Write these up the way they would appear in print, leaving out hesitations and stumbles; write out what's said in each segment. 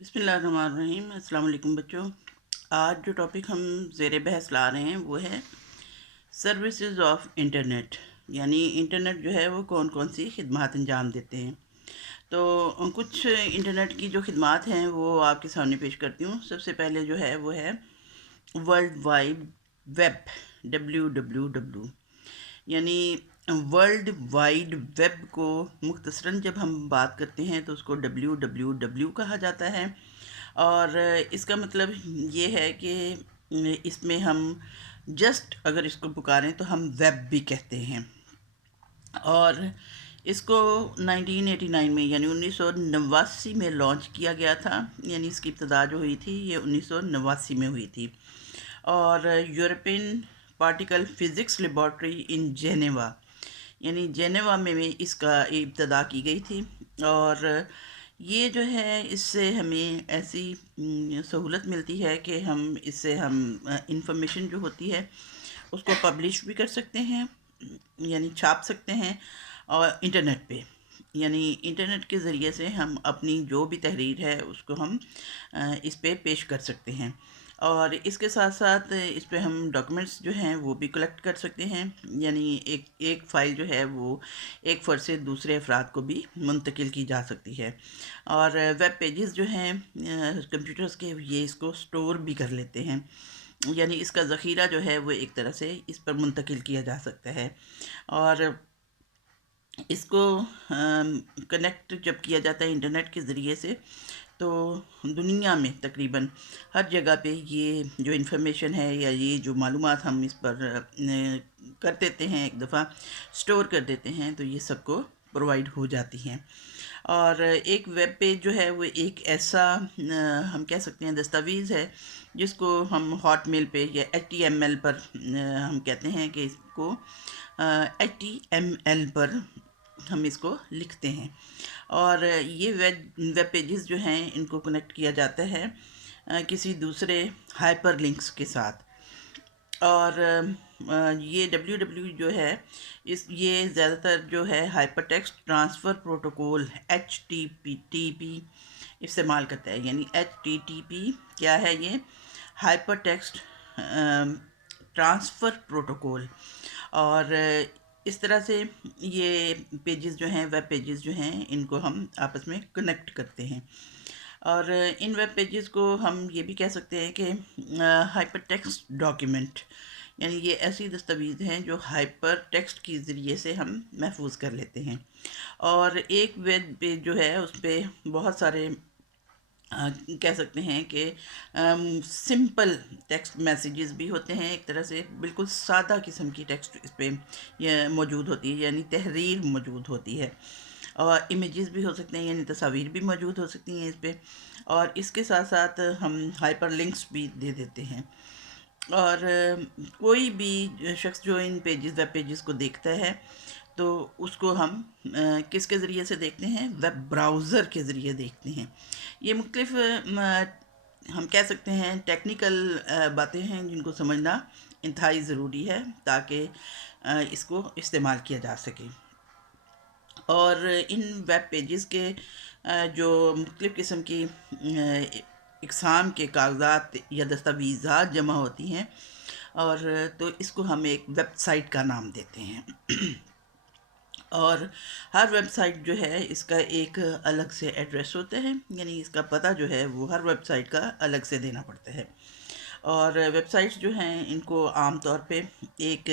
بسم اللہ الرحمن الرحیم۔ السلام علیکم بچوں۔ آج جو ٹاپک ہم زیر بحث لا رہے ہیں وہ ہے سروسز آف انٹرنیٹ، یعنی انٹرنیٹ جو ہے وہ کون کون سی خدمات انجام دیتے ہیں۔ تو کچھ انٹرنیٹ کی جو خدمات ہیں وہ آپ کے سامنے پیش کرتی ہوں۔ سب سے پہلے جو ہے وہ ہے ورلڈ وائڈ ویب، WWW، یعنی ورلڈ وائڈ ویب کو مختصراً جب ہم بات کرتے ہیں تو اس کو WWW کہا جاتا ہے، اور اس کا مطلب یہ ہے کہ اس میں ہم جسٹ اگر اس کو پکاریں تو ہم ویب بھی کہتے ہیں، اور اس کو 1989 میں یعنی 1989 میں لانچ کیا گیا تھا۔ یعنی اس کی ابتدا جو ہوئی تھی یہ 1989 میں ہوئی تھی، اور یورپین پارٹیکل فزکس لیبارٹری ان جینیوا، یعنی جینیوا میں بھی اس کا ابتدا کی گئی تھی۔ اور یہ جو ہے اس سے ہمیں ایسی سہولت ملتی ہے کہ اس سے ہم انفارمیشن جو ہوتی ہے اس کو پبلش بھی کر سکتے ہیں، یعنی چھاپ سکتے ہیں، اور انٹرنیٹ پہ، یعنی انٹرنیٹ کے ذریعے سے ہم اپنی جو بھی تحریر ہے اس کو ہم اس پہ پیش کر سکتے ہیں، اور اس کے ساتھ ساتھ اس پہ ہم ڈاکومنٹس جو ہیں وہ بھی کلیکٹ کر سکتے ہیں، یعنی ایک فائل جو ہے وہ ایک فرد سے دوسرے افراد کو بھی منتقل کی جا سکتی ہے، اور ویب پیجز جو ہیں کمپیوٹرز کے، یہ اس کو سٹور بھی کر لیتے ہیں، یعنی اس کا ذخیرہ جو ہے وہ ایک طرح سے اس پر منتقل کیا جا سکتا ہے، اور اس کو کنیکٹ جب کیا جاتا ہے انٹرنیٹ کے ذریعے سے تو دنیا میں تقریباً ہر جگہ پہ یہ جو انفارمیشن ہے یا یہ جو معلومات ہم اس پر کر دیتے ہیں، ایک دفعہ سٹور کر دیتے ہیں تو یہ سب کو پرووائڈ ہو جاتی ہیں۔ اور ایک ویب پیج جو ہے وہ ایک ایسا ہم کہہ سکتے ہیں دستاویز ہے جس کو ہم ہاٹ میل پہ یا HTML پر ہم کہتے ہیں کہ اس کو HTML پر ہم اس کو لکھتے ہیں، اور یہ ویب پیجز جو ہیں ان کو کنیکٹ کیا جاتا ہے کسی دوسرے ہائپر لنکس کے ساتھ، اور یہ جو ہے یہ زیادہ تر جو ہے hyper text transfer protocol HTTP استعمال کرتا ہے، یعنی HTTP کیا ہے؟ یہ ہائپر ٹیکسٹ ٹرانسفر پروٹوکول، اور اس طرح سے یہ پیجز جو ہیں، ویب پیجز جو ہیں، ان کو ہم آپس میں کنیکٹ کرتے ہیں، اور ان ویب پیجز کو ہم یہ بھی کہہ سکتے ہیں کہ ہائپر ٹیکسٹ ڈاکیومنٹ، یعنی یہ ایسی دستاویز ہیں جو ہائپر ٹیکسٹ کے ذریعے سے ہم محفوظ کر لیتے ہیں، اور ایک ویب پیج جو ہے اس پہ بہت سارے کہہ سکتے ہیں کہ سمپل ٹیکسٹ میسیجز بھی ہوتے ہیں، ایک طرح سے بالکل سادہ قسم کی ٹیکسٹ اس پہ یہ موجود ہوتی ہے، یعنی تحریر موجود ہوتی ہے، اور امیجز بھی ہو سکتے ہیں، یعنی تصاویر بھی موجود ہو سکتی ہیں اس پہ، اور اس کے ساتھ ساتھ ہم ہائپر لنکس بھی دے دیتے ہیں، اور کوئی بھی شخص جو ان ویب پیجز کو دیکھتا ہے تو اس کو ہم کس کے ذریعے سے دیکھتے ہیں؟ ویب براؤزر کے ذریعے دیکھتے ہیں۔ یہ مختلف ہم کہہ سکتے ہیں ٹیکنیکل باتیں ہیں جن کو سمجھنا انتہائی ضروری ہے تاکہ اس کو استعمال کیا جا سکے، اور ان ویب پیجز کے جو مختلف قسم کی اقسام کے کاغذات یا دستاویزات جمع ہوتی ہیں، اور تو اس کو ہم ایک ویب سائٹ کا نام دیتے ہیں، اور ہر ویب سائٹ جو ہے اس کا ایک الگ سے ایڈریس ہوتا ہے، یعنی اس کا پتہ جو ہے وہ ہر ویب سائٹ کا الگ سے دینا پڑتا ہے، اور ویب سائٹس جو ہیں ان کو عام طور پہ ایک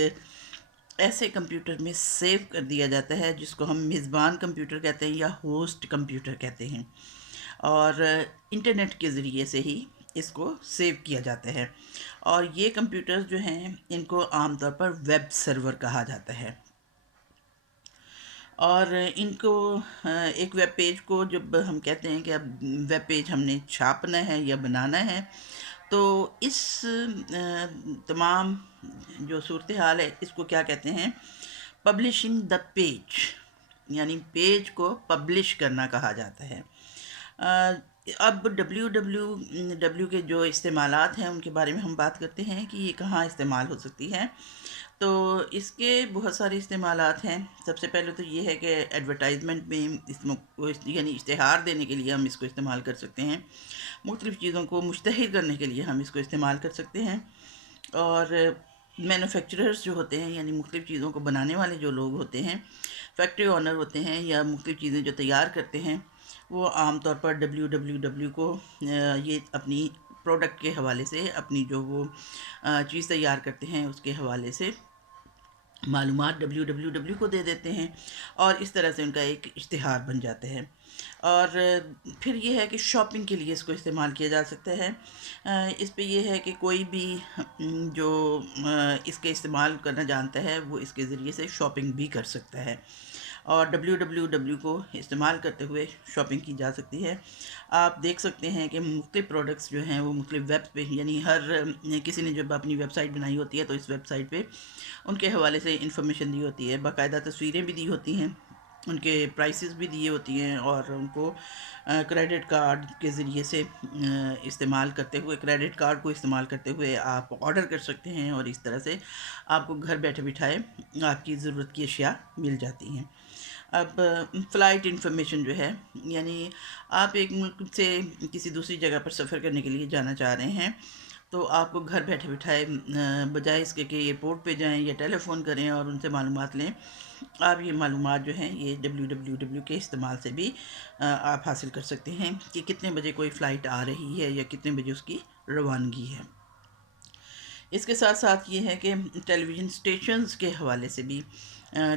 ایسے کمپیوٹر میں سیو کر دیا جاتا ہے جس کو ہم میزبان کمپیوٹر کہتے ہیں یا ہوسٹ کمپیوٹر کہتے ہیں، اور انٹرنیٹ کے ذریعے سے ہی اس کو سیو کیا جاتا ہے، اور یہ کمپیوٹرز جو ہیں ان کو عام طور پر ویب سرور کہا جاتا ہے، اور ان کو ایک ویب پیج کو جب ہم کہتے ہیں کہ اب ویب پیج ہم نے چھاپنا ہے یا بنانا ہے تو اس تمام جو صورتحال ہے اس کو کیا کہتے ہیں؟ پبلشنگ دا پیج، یعنی پیج کو پبلش کرنا کہا جاتا ہے۔ اب ڈبلیو کے جو استعمالات ہیں ان کے بارے میں ہم بات کرتے ہیں کہ یہ کہاں استعمال ہو سکتی ہے۔ تو اس کے بہت سارے استعمالات ہیں۔ سب سے پہلے تو یہ ہے کہ ایڈورٹائزمنٹ میں یعنی اشتہار دینے کے لیے ہم اس کو استعمال کر سکتے ہیں، مختلف چیزوں کو مشتہر کرنے کے لیے ہم اس کو استعمال کر سکتے ہیں، اور مینوفیکچررز جو ہوتے ہیں یعنی مختلف چیزوں کو بنانے والے جو لوگ ہوتے ہیں، فیکٹری اونر ہوتے ہیں یا مختلف چیزیں جو تیار کرتے ہیں، وہ عام طور پر ڈبلیو کو یہ اپنی پروڈکٹ کے حوالے سے، اپنی جو وہ چیز تیار کرتے ہیں اس کے حوالے سے معلومات ڈبلیو کو دے دیتے ہیں، اور اس طرح سے ان کا ایک اشتہار بن جاتا ہے۔ اور پھر یہ ہے کہ شاپنگ کے لیے اس کو استعمال کیا جا سکتا ہے۔ اس پہ یہ ہے کہ کوئی بھی جو اس کے استعمال کرنا جانتا ہے وہ اس کے ذریعے سے شاپنگ بھی کر سکتا ہے، اور ڈبلیو کو استعمال کرتے ہوئے شاپنگ کی جا سکتی ہے۔ آپ دیکھ سکتے ہیں کہ مختلف پروڈکٹس جو ہیں وہ مختلف ویب پہ، یعنی ہر کسی نے جب اپنی ویب سائٹ بنائی ہوتی ہے تو اس ویب سائٹ پہ ان کے حوالے سے انفارمیشن دی ہوتی ہے، باقاعدہ تصویریں بھی دی ہوتی ہیں، ان کے پرائسز بھی دیے ہوتی ہیں، اور ان کو کریڈٹ کارڈ کے ذریعے سے استعمال کرتے ہوئے، کریڈٹ کارڈ کو استعمال کرتے ہوئے آپ آرڈر کر سکتے ہیں، اور اس طرح سے آپ کو گھر بیٹھے بٹھائے آپ کی ضرورت کی اشیاء مل جاتی ہیں۔ اب فلائٹ انفارمیشن جو ہے، یعنی آپ ایک ملک سے کسی دوسری جگہ پر سفر کرنے کے لیے جانا چاہ رہے ہیں، تو آپ کو گھر بیٹھے بٹھائے بجائے اس کے کہ ایئرپورٹ پہ جائیں یا ٹیلی فون کریں اور ان سے معلومات لیں، آپ یہ معلومات جو ہیں یہ ڈبلیو کے استعمال سے بھی آپ حاصل کر سکتے ہیں کہ کتنے بجے کوئی فلائٹ آ رہی ہے یا کتنے بجے اس کی روانگی ہے۔ اس کے ساتھ ساتھ یہ ہے کہ ٹیلی ویژن اسٹیشنز کے حوالے سے بھی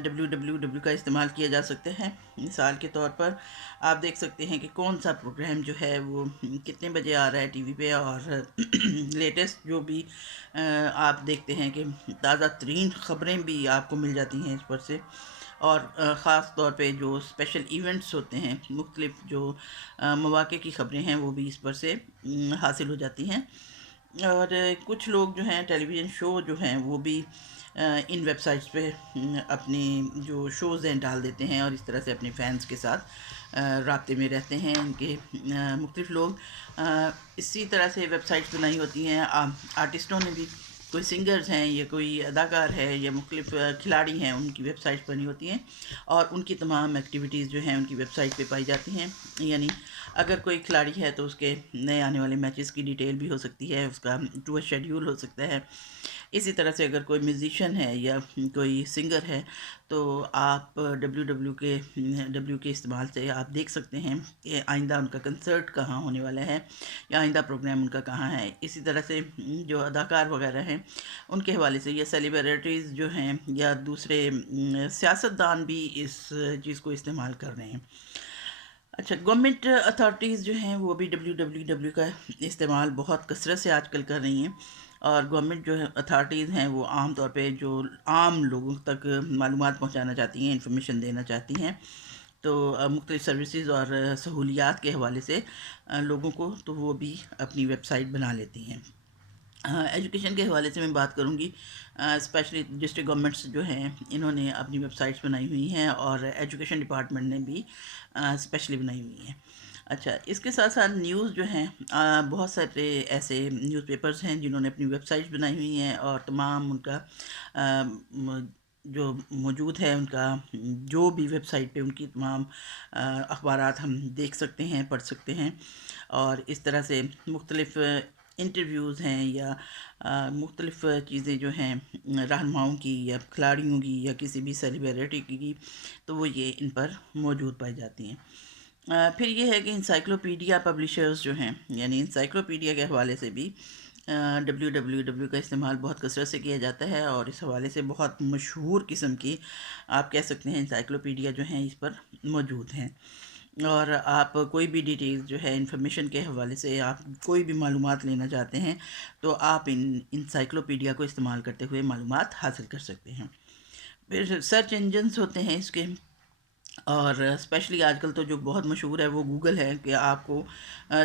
ڈبلیو کا استعمال کیا جا سکتا ہے۔ مثال کے طور پر آپ دیکھ سکتے ہیں کہ کون سا پروگرام جو ہے وہ کتنے بجے آ رہا ہے ٹی وی پہ، اور لیٹسٹ جو بھی آپ دیکھتے ہیں کہ تازہ ترین خبریں بھی آپ کو مل جاتی ہیں اس پر سے، اور خاص طور پہ جو اسپیشل ایونٹس ہوتے ہیں، مختلف جو مواقع کی خبریں ہیں وہ بھی اس پر سے حاصل ہو جاتی ہیں۔ اور کچھ لوگ جو ہیں ٹیلی ویژن شو جو ہیں وہ بھی ان ویب سائٹس پہ اپنی جو شوز ہیں ڈال دیتے ہیں، اور اس طرح سے اپنے فینس کے ساتھ رابطے میں رہتے ہیں۔ ان کے مختلف لوگ اسی طرح سے ویب سائٹس بنائی ہوتی ہیں، آرٹسٹوں نے بھی، کوئی سنگرز ہیں یا کوئی اداکار ہے یا مختلف کھلاڑی ہیں، ان کی ویب سائٹس بنی ہوتی ہیں، اور ان کی تمام ایکٹیویٹیز جو ہیں ان کی ویب سائٹ پہ پائی جاتی ہیں۔ یعنی اگر کوئی کھلاڑی ہے تو اس کے نئے آنے والے میچز کی ڈیٹیل بھی ہو سکتی ہے، اس کا ٹور شیڈیول ہو سکتا ہے۔ اسی طرح سے اگر کوئی میوزیشین ہے یا کوئی سنگر ہے تو آپ ڈبلیو کے استعمال سے آپ دیکھ سکتے ہیں کہ آئندہ ان کا کنسرٹ کہاں ہونے والا ہے یا آئندہ پروگرام ان کا کہاں ہے۔ اسی طرح سے جو اداکار وغیرہ ہیں ان کے حوالے سے، یا سیلیبریٹیز جو ہیں یا دوسرے سیاستدان بھی اس چیز کو استعمال کر رہے ہیں۔ اچھا، گورنمنٹ اتھارٹیز جو ہیں وہ بھی ڈبلیو کا استعمال بہت کثرت سے آج کل کر رہی ہیں، اور گورنمنٹ جو اتھارٹیز ہیں وہ عام طور پہ جو عام لوگوں تک معلومات پہنچانا چاہتی ہیں، انفارمیشن دینا چاہتی ہیں، تو مختلف سروسز اور سہولیات کے حوالے سے لوگوں کو تو وہ بھی اپنی ویب سائٹ بنا لیتی ہیں۔ ایجوکیشن کے حوالے سے میں بات کروں گی، اسپیشلی ڈسٹرکٹ گورنمنٹس جو ہیں انہوں نے اپنی ویب سائٹس بنائی ہوئی ہیں، اور ایجوکیشن ڈپارٹمنٹ نے بھی اسپیشلی بنائی ہوئی ہیں۔ اچھا، اس کے ساتھ ساتھ نیوز جو ہیں، بہت سارے ایسے نیوز پیپرز ہیں جنہوں نے اپنی ویب سائٹس بنائی ہوئی ہیں، اور تمام ان کا جو موجود ہے، ان کا جو بھی ویب سائٹ پہ ان کی تمام اخبارات ہم دیکھ سکتے ہیں، پڑھ سکتے ہیں، اور اس طرح سے مختلف انٹرویوز ہیں یا مختلف چیزیں جو ہیں رہنماؤں کی یا کھلاڑیوں کی یا کسی بھی سیلیبریٹی کی، تو وہ یہ ان پر موجود پائی جاتی ہیں۔ پھر یہ ہے کہ انسائکلوپیڈیا پبلیشرز جو ہیں، یعنی انسائکلوپیڈیا کے حوالے سے بھی ڈبلیو کا استعمال بہت کثرت سے کیا جاتا ہے، اور اس حوالے سے بہت مشہور قسم کی آپ کہہ سکتے ہیں انسائکلوپیڈیا جو ہیں اس پر موجود ہیں، اور آپ کوئی بھی ڈیٹیل جو ہے انفارمیشن کے حوالے سے آپ کوئی بھی معلومات لینا چاہتے ہیں تو آپ انسائکلوپیڈیا کو استعمال کرتے ہوئے معلومات حاصل کر سکتے ہیں۔ پھر سرچ انجنز ہوتے ہیں اس کے، اور اسپیشلی آج کل تو جو بہت مشہور ہے وہ گوگل ہے، کہ آپ کو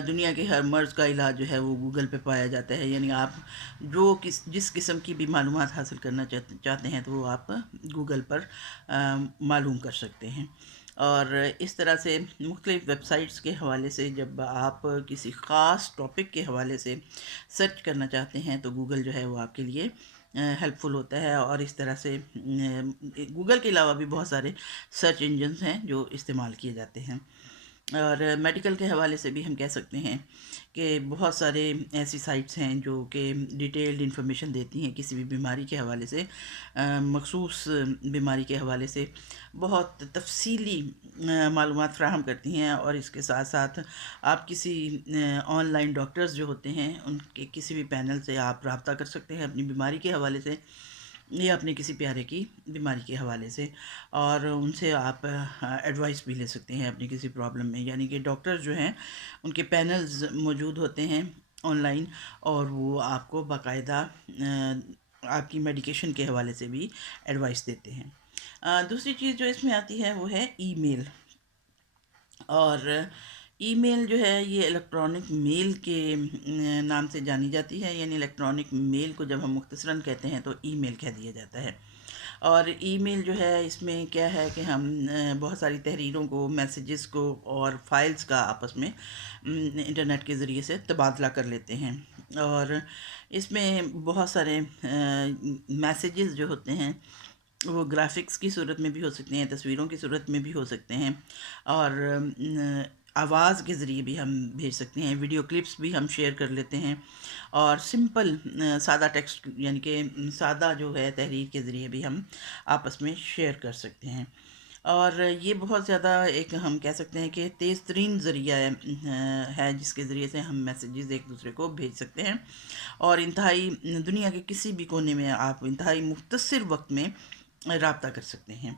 دنیا کے ہر مرض کا علاج جو ہے وہ گوگل پہ پایا جاتا ہے، یعنی آپ جس قسم کی بھی معلومات حاصل کرنا چاہتے ہیں تو وہ آپ گوگل پر معلوم کر سکتے ہیں۔ اور اس طرح سے مختلف ویب سائٹس کے حوالے سے جب آپ کسی خاص ٹاپک کے حوالے سے سرچ کرنا چاہتے ہیں تو گوگل جو ہے وہ آپ کے لیے ہیلپ فل ہوتا ہے. اور اس طرح سے گوگل کے علاوہ بھی بہت سارے سرچ انجنز ہیں جو استعمال کیے جاتے ہیں. اور میڈیکل کے حوالے سے بھی ہم کہہ سکتے ہیں کہ بہت سارے ایسی سائٹس ہیں جو کہ ڈیٹیلڈ انفارمیشن دیتی ہیں کسی بھی بیماری کے حوالے سے، مخصوص بیماری کے حوالے سے بہت تفصیلی معلومات فراہم کرتی ہیں. اور اس کے ساتھ ساتھ آپ کسی آن لائن ڈاکٹرز جو ہوتے ہیں ان کے کسی بھی پینل سے آپ رابطہ کر سکتے ہیں اپنی بیماری کے حوالے سے یا اپنے کسی پیارے کی بیماری کے حوالے سے، اور ان سے آپ ایڈوائس بھی لے سکتے ہیں اپنی کسی پرابلم میں. یعنی کہ ڈاکٹر جو ہیں ان کے پینلز موجود ہوتے ہیں آن لائن، اور وہ آپ کو باقاعدہ آپ کی میڈیکیشن کے حوالے سے بھی ایڈوائس دیتے ہیں. دوسری چیز جو اس میں آتی ہے وہ ہے ای میل. اور ای میل جو ہے یہ الیکٹرانک میل کے نام سے جانی جاتی ہے. یعنی الیکٹرانک میل کو جب ہم مختصراً کہتے ہیں تو ای میل کہہ دیا جاتا ہے. اور ای میل جو ہے اس میں کیا ہے کہ ہم بہت ساری تحریروں کو، میسیجز کو اور فائلز کا آپس میں انٹرنیٹ کے ذریعے سے تبادلہ کر لیتے ہیں. اور اس میں بہت سارے میسیجز جو ہوتے ہیں وہ گرافکس کی صورت میں بھی ہو سکتے ہیں، تصویروں کی صورت میں بھی ہو سکتے ہیں، اور آواز کے ذریعے بھی ہم بھیج سکتے ہیں، ویڈیو کلپس بھی ہم شیئر کر لیتے ہیں، اور سمپل سادہ ٹیکسٹ یعنی کہ سادہ جو ہے تحریر کے ذریعے بھی ہم آپس میں شیئر کر سکتے ہیں. اور یہ بہت زیادہ ایک ہم کہہ سکتے ہیں کہ تیز ترین ذریعہ ہے جس کے ذریعے سے ہم میسیجز ایک دوسرے کو بھیج سکتے ہیں، اور انتہائی دنیا کے کسی بھی کونے میں آپ انتہائی مختصر وقت میں رابطہ کر سکتے ہیں.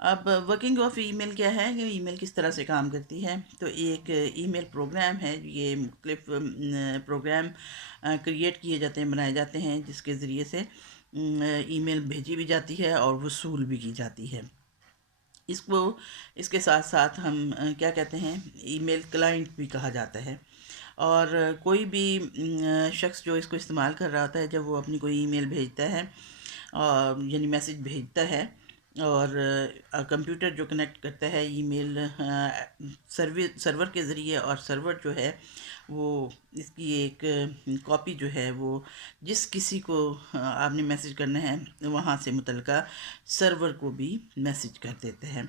اب ورکنگ آف ای میل کیا ہے کہ ای میل کس طرح سے کام کرتی ہے. تو ایک ای میل پروگرام ہے، یہ مختلف پروگرام کریٹ کیے جاتے ہیں، بنائے جاتے ہیں جس کے ذریعے سے ای میل بھیجی بھی جاتی ہے اور وصول بھی کی جاتی ہے. اس کے ساتھ ساتھ ہم کیا کہتے ہیں، ای میل کلائنٹ بھی کہا جاتا ہے. اور کوئی بھی شخص جو اس کو استعمال کر رہا ہوتا ہے جب وہ اپنی کوئی ای میل بھیجتا ہے یعنی میسیج بھیجتا ہے، اور کمپیوٹر جو کنیکٹ کرتا ہے ای میل سرور کے ذریعے، اور سرور جو ہے وہ اس کی ایک کاپی جو ہے وہ جس کسی کو آپ نے میسیج کرنا ہے وہاں سے متعلقہ سرور کو بھی میسیج کر دیتے ہیں.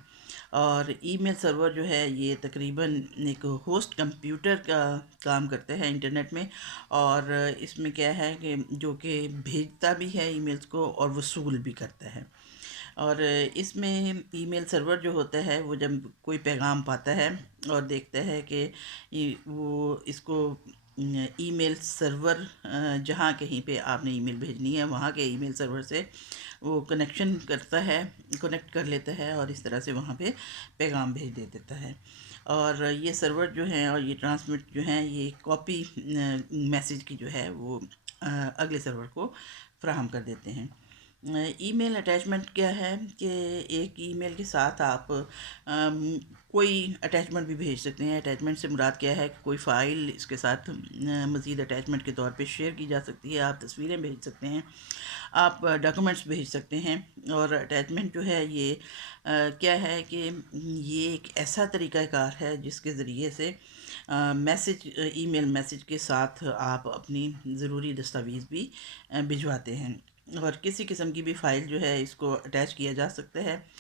اور ای میل سرور جو ہے یہ تقریباً ایک ہوسٹ کمپیوٹر کا کام کرتا ہے انٹرنیٹ میں. اور اس میں کیا ہے کہ جو کہ بھیجتا بھی ہے ای میلز کو اور وصول بھی کرتا ہے. اور اس میں ای میل سرور جو ہوتا ہے وہ جب کوئی پیغام پاتا ہے اور دیکھتا ہے کہ وہ اس کو ای میل سرور جہاں کہیں پہ آپ نے ای میل بھیجنی ہے وہاں کے ای میل سرور سے وہ کنیکشن کرتا ہے، کنیکٹ کر لیتا ہے، اور اس طرح سے وہاں پہ پیغام بھیج دے دیتا ہے. اور یہ سرور جو ہیں اور یہ ٹرانسمٹ جو ہیں یہ کاپی میسیج کی جو ہے وہ اگلے سرور کو فراہم کر دیتے ہیں. ای میل اٹیچمنٹ کیا ہے کہ ایک ای میل کے ساتھ آپ کوئی اٹیچمنٹ بھی بھیج سکتے ہیں. اٹیچمنٹ سے مراد کیا ہے کہ کوئی فائل اس کے ساتھ مزید اٹیچمنٹ کے طور پہ شیئر کی جا سکتی ہے. آپ تصویریں بھیج سکتے ہیں، آپ ڈاکومنٹس بھیج سکتے ہیں. اور اٹیچمنٹ جو ہے یہ کیا ہے کہ یہ ایک ایسا طریقہ کار ہے جس کے ذریعے سے میسیج ای میل میسیج کے ساتھ آپ اپنی ضروری دستاویز بھی بھجواتے ہیں. اور کسی قسم کی بھی فائل جو ہے اس کو اٹیچ کیا جا سکتا ہے.